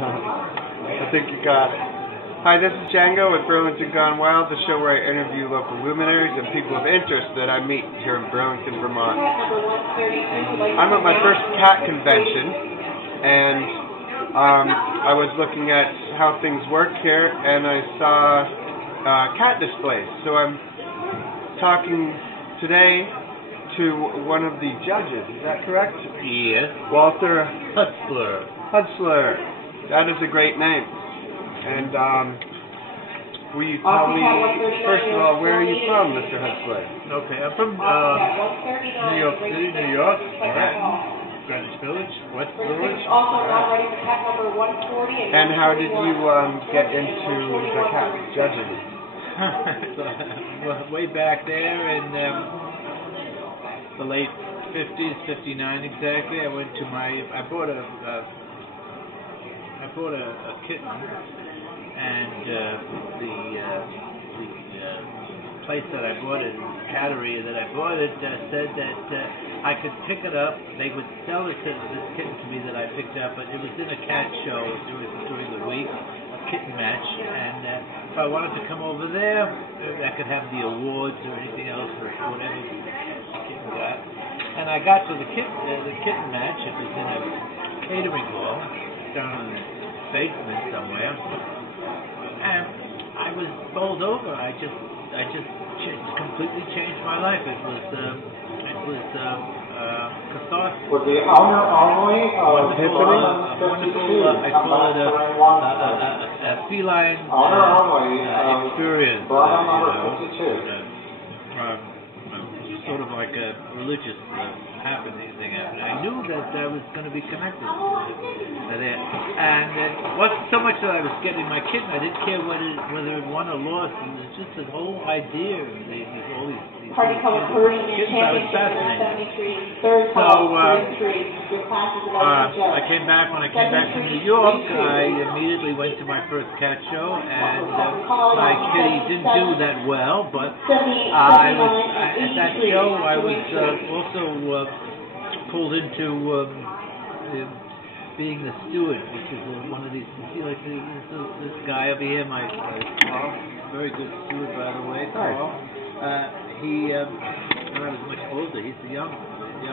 I think you got it. Hi, this is Django with Burlington Gone Wild, the show where I interview local luminaries and people of interest that I meet here in Burlington, Vermont. I'm at my first cat convention, and I was looking at how things work here, and I saw cat displays. So I'm talking today to one of the judges. Is that correct? Yes. Walter Huzdtler. Huzdtler. That is a great name. And will you tell me, first of all, where are you from, Mr. Huzdtler? Okay, I'm from New York City, New York, Manhattan, Greenwich Village, West Village. And how did you get into the cat judging? Well, way back there in the late 50s, 59 exactly, I bought a kitten, and the place that I bought it, the cattery that I bought it, said that I could pick it up. They would sell this kitten to me that I picked up, but it was in a cat show during the week, a kitten match, and if I wanted to come over there, I could have the awards or anything else or whatever the kitten got. And I got to the kitten match. It was in a catering hall down in the basement somewhere, and I was bowled over. I just completely changed my life. It was catharsis. With the owner only of wonderful, I call it a feline experience. Sort of like a religious thing happened. I knew that I was going to be connected to that, and it wasn't so much that I was getting my kitten. I didn't care whether it won or lost. It was just the whole idea. All these kittens. I was fascinated. So I came back. When I came back to New York, I immediately went to my first cat show, and my kitty didn't do that well, but at that show I was also pulled into being the steward, which is one of these. See, like this guy over here, my Carl, very good steward, by the way. Carl. He, when I was much older, he's the young.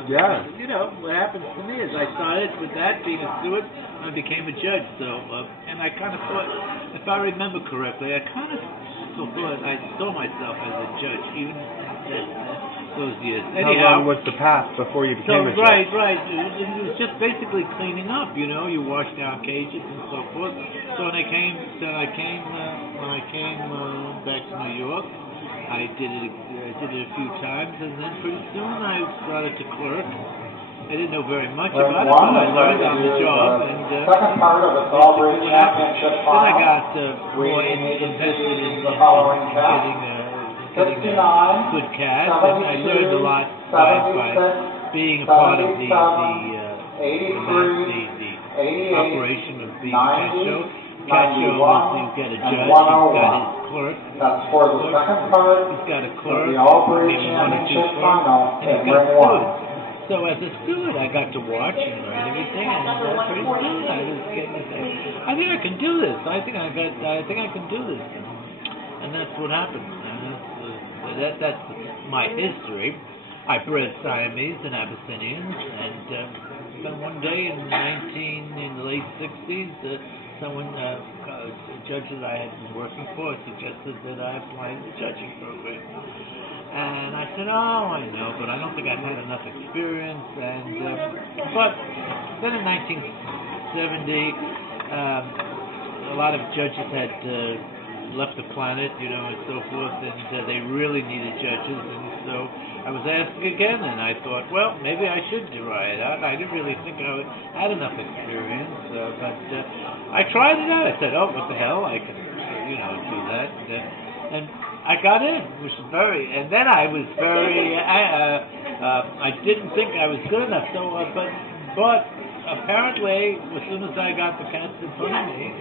Yeah. You know what happens to me is I started with that being a steward, and I became a judge. So, and I kind of thought, if I remember correctly, I kind of still thought I saw myself as a judge, even those years. Anyhow, how long was the path before you became a judge? Right. It was just basically cleaning up. You know, you wash down cages and so forth. So when I came back to New York, I did it a few times, and then pretty soon I started to clerk. I didn't know very much about it, but I learned on the job. And second part of the Celebrity Championship then I got more invested in getting good cats, and I learned a lot by being a part of the operation of being a cat show. Cat show was you get a judge, he's got his clerk. That's for the second part. He's got a clerk, the All-British maybe one or two Championship clerks, final and he's got stewards. So as a steward, I got to watch and learn everything, and pretty soon I was getting to say, I think I can do this. I think I can do this. And that's what happened. And that's my history. I bred Siamese and Abyssinians, and then one day in the late 60s, someone, a judge that I had been working for, suggested that I apply to the judging program. And I said, oh, I know, but I don't think I've had enough experience. And but then in 1970, a lot of judges had left the planet, you know, and so forth, and they really needed judges. And so I was asked again, and I thought, well, maybe I should try it out. I didn't really think I had enough experience, but I tried it out. I said, oh, what the hell, I can, do that. And I got in, which was and then I was I didn't think I was good enough, so, but apparently, as soon as I got the cats in front of me,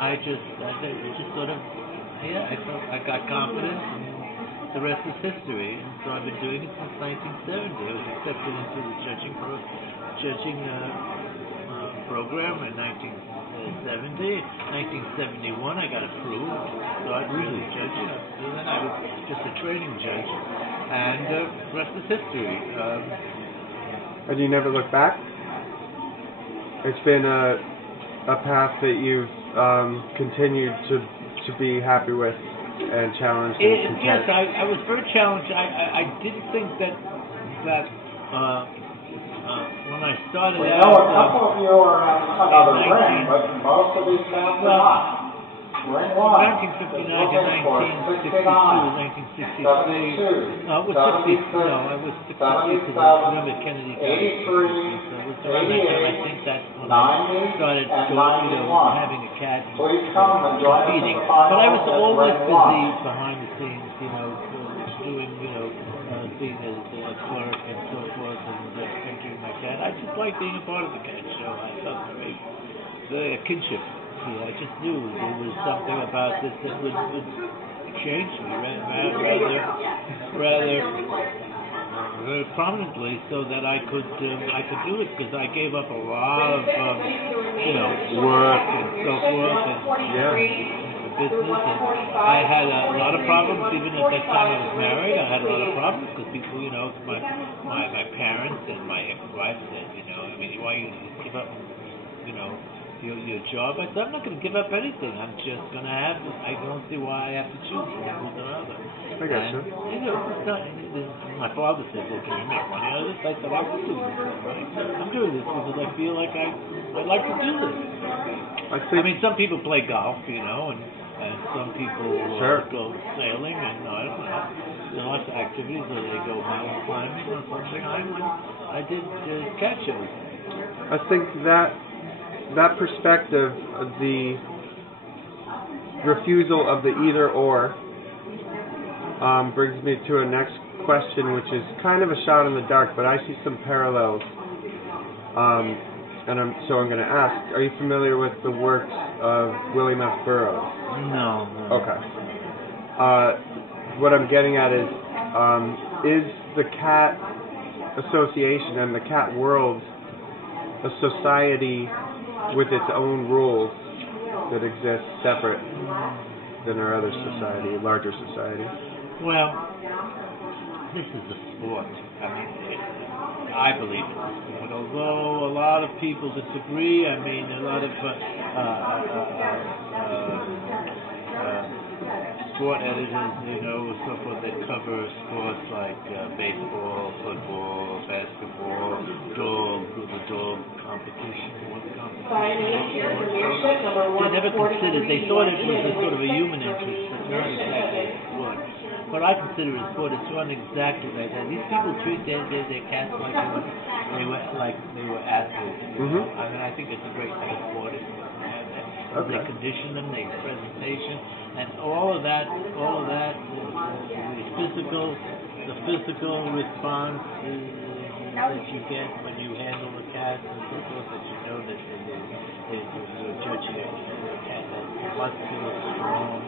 I just sort of, I felt I got confidence, and the rest is history. And so I've been doing it since 1970. I was accepted into the judging program in 1970. 1970. 1971, I got approved. So I really judging. So then I was just a training judge, and the rest is history. And you never look back? It's been a path that you've continued to be happy with and challenged and content. Yes, I was very challenged. I didn't think that when I started We out... know a couple of you are in another ring, but most of these cats are not. Ring one. 1959 to 1962, 1963. No, it was 60. No, I was 62 because I remember Kennedy died. So it was around that time. I think that's when I started having a cat and competing. But I was always busy behind the scenes, doing, being a clerk and so forth, and figuring my cat. I just liked being a part of the cat show. I felt very kinship. I just knew there was something about this that would change me rather very prominently, so that I could do it, because I gave up a lot of work and so forth and business, and I had a lot of problems. Even at that time I was married, I had a lot of problems because people, my parents and my ex-wife said, why you give up, your job? I said, I'm not going to give up anything. I'm just going to have to. I don't see why I have to choose one or the other. I got you. My father said, well, can you make money out of this? I said, I will do this. I'm doing this because I feel like I'd like to do this. I mean, some people play golf, and some people go sailing, and I don't know. There are lots of activities, or they go mountain climbing or something. I did cat shows. I think that perspective of the refusal of the either or brings me to a next question, which is kind of a shot in the dark, but I see some parallels. And I'm going to ask, are you familiar with the works of William F. Burroughs? No. Okay. What I'm getting at is the cat association and the cat world a society with its own rules that exist separate than our other society, larger society? Well, this is a sport. I mean, I believe it's a sport. Although a lot of people disagree. I mean, a lot of sport editors, so forth, that cover sports like baseball, football, basketball, the dog competition. They never considered. They thought it was a sort of a human interest, but not exactly a sport. But I consider it a sport. It's run exactly like that. These people treat their cats like they were athletes. I mean, I think it's a great sport. Okay. They condition them, they presentation, and all of that, the physical response that you get when you handle the cat and so forth, that that you're judging a cat that's muscular, strong,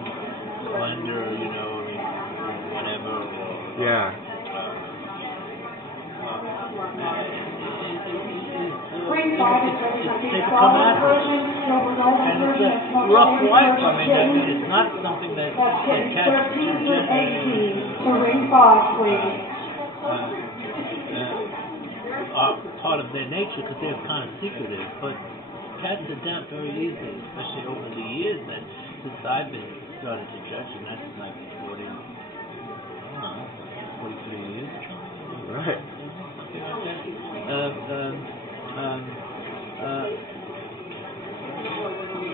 slender, whatever. They become athletes. And it's a rough life. I mean, it's not something that cats are part of their nature, because they're kind of secretive. But cats adapt very easily, especially over the years that since I've been started to judge, and that's like 43 years. Right.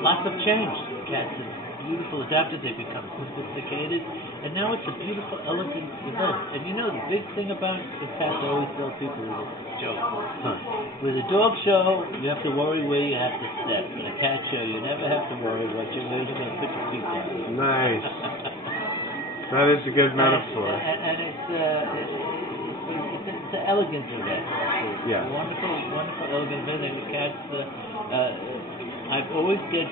Lots have changed. Cats are beautiful, adapted, they become sophisticated, and now it's a beautiful, elegant event. And the big thing about the cats, I always tell people, is a joke. With a dog show, you have to worry where you have to step. In a cat show, you never have to worry where you're going to put your feet down. Nice. That is a good metaphor. And it's an elegant event. It's a wonderful, elegant event. And the cats, I've always get,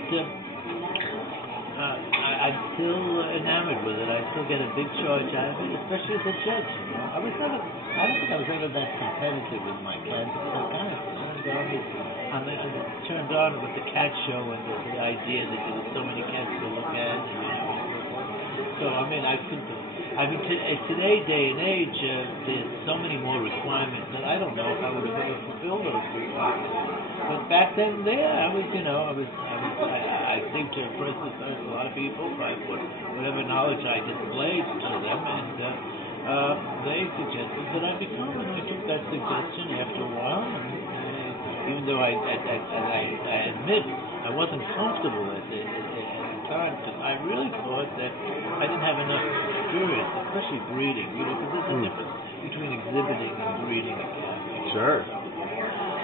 I'm still enamored with it. I still get a big charge out of it, especially as a judge. I don't think I was ever that competitive with my cats, because I kind of turned started with the cat show and the idea that there were so many cats to look at, and you know, and so forth. So I mean, today, day and age, there's so many more requirements that I don't know if I would have ever fulfilled those requirements. But back then, I seemed to impress a lot of people by whatever knowledge I displayed to them, and they suggested that I become, and I took that suggestion after a while. And even though I admit I wasn't comfortable at the time, because I really thought that I didn't have enough experience, especially breeding. You know, because there's a difference between exhibiting and breeding a cat. Sure.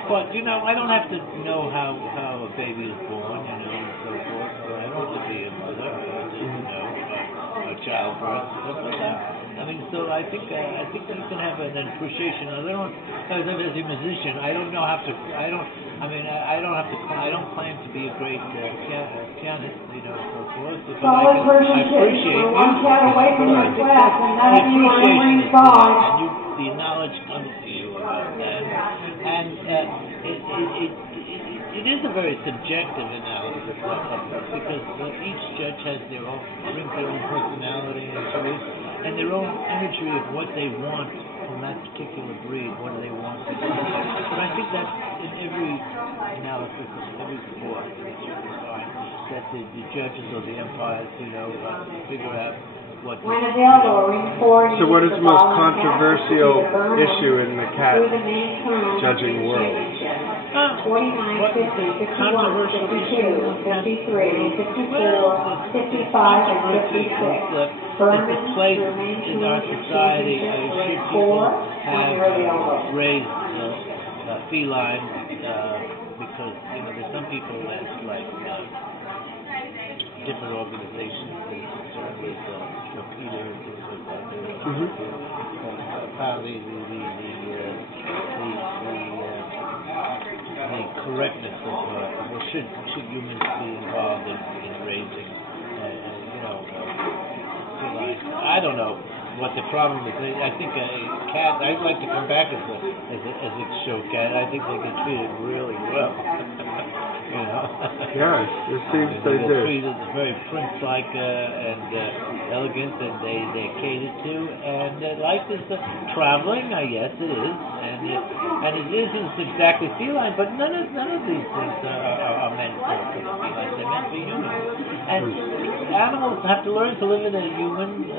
But, you know, I don't have to know how a baby is born, you know, and so forth. So I don't have to be a mother, or to, you know, a childbirth, stuff like that. I mean, so I think that you can have an appreciation. I don't, as a musician, I don't know how to. I don't claim to be a great pianist, you know, so forth. But I appreciate one cat away from your class, and none of you are in ring 5. And the knowledge comes to you about that, and it is a very subjective analysis because each judge brings their own personality into it, and their own imagery of what they want from that particular breed. What do they want to do? But I think that's in every analysis of every sport that the judges or the umpires, you know, figure out what. When available, ring 4. So what is the most controversial issue in the cat judging world? 49, 50, 51, 52, 53, 54, 55, and 56. It's a place in our society should people have raised feline because, you know, there's some people that like different organizations that are concerned with PETA and things like that. The correctness of should humans be involved in raising, you know, felines. I don't know what the problem is. I think a cat. I'd like to come back as a show cat. I think they get treated really well. You know. Yes, it seems they do. They're treated very prince-like and elegant, and they're catered to. And life is traveling. Yes, it is, and it isn't exactly feline, but none of these things are meant for felines. They're meant for humans. And animals have to learn to live in a human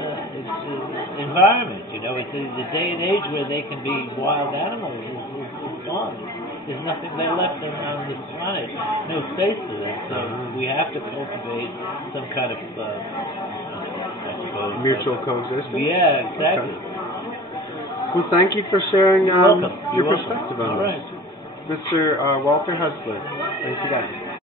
environment. You know, it's the day and age where they can be wild animals is gone. There's nothing there left on this planet. No space for them. So we have to cultivate some kind of, I suppose, mutual coexistence. Yeah, exactly. Okay. Well, thank you for sharing your perspective on this. All right. Mr. Walter Huztler. Thanks again.